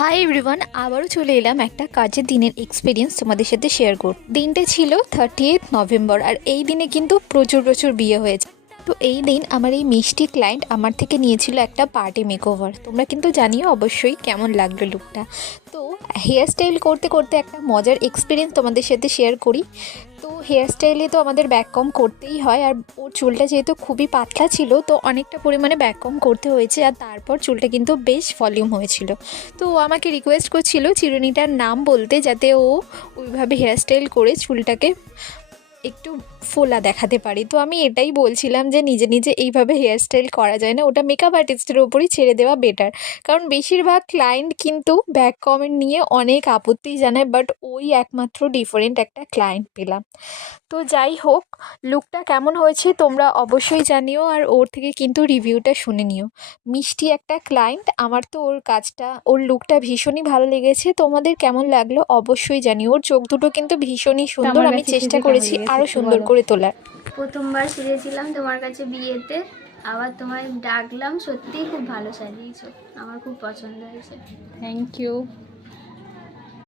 Hi everyone, আবারও চলে এলাম একটা কাজের দিনের এক্সপিরিয়েন্স তোমাদের সাথে শেয়ার করতে। দিনটা ছিল 30th নভেম্বর, আর এই দিনে কিন্তু প্রচুর প্রচুর বিয়ে হয়েছে। তো এই দিন আমার এই মিষ্টি ক্লায়েন্ট আমার থেকে নিয়েছিল একটা পার্টি মেকওভার। তোমরা কিন্তু জানিও অবশ্যই কেমন লাগলো লুকটা। তো হেয়ার স্টাইল করতে করতে একটা মজার এক্সপিরিয়েন্স তোমাদের সাথে শেয়ার করি। তো হেয়ার স্টাইলে তো আমাদের ব্যাক কম করতেই হয়, আর ওর চুলটা যেহেতু খুবই পাতলা ছিল তো অনেকটা পরিমাণে ব্যাক কম করতে হয়েছে, আর তারপর চুলটা কিন্তু বেশ ভলিউম হয়েছিল। তো ও আমাকে রিকোয়েস্ট করছিল চিরুনিটার নাম বলতে, যাতে ও ওইভাবে হেয়ার স্টাইল করে চুলটাকে একটু ফোলা দেখাতে পারি। তো আমি এটাই বলছিলাম যে নিজে নিজে এইভাবে হেয়ার স্টাইল করা যায় না, ওটা মেকআপ আর্টিস্টের ওপরই ছেড়ে দেওয়া বেটার। কারণ বেশিরভাগ ক্লায়েন্ট কিন্তু ব্যাক কমেন্ট নিয়ে অনেক আপত্তি জানায়, বাট ওই একমাত্র ডিফারেন্ট একটা ক্লায়েন্ট পেলাম। তো যাই হোক, লুকটা কেমন হয়েছে তোমরা অবশ্যই জানিও, আর ওর থেকে কিন্তু রিভিউটা শুনে নিও। মিষ্টি একটা ক্লায়েন্ট, আমার তো ওর কাজটা, ওর লুকটা ভীষণই ভালো লেগেছে। তোমাদের কেমন লাগলো অবশ্যই জানিও। ওর চোখ দুটো কিন্তু ভীষণই সুন্দর, আমার আমি কাছে চেষ্টা সেজে কেমন করেছি লেগেছে আরও একটু সুন্দর বলো। করে তোলার। প্রথমবার সেজেছিলাম তোমার কাছে বিয়েতে, আবার তোমায় ডাকলাম, সত্যিই খুব ভালো সাজিয়েছো, আমার খুব পছন্দ হয়েছে। Thank you.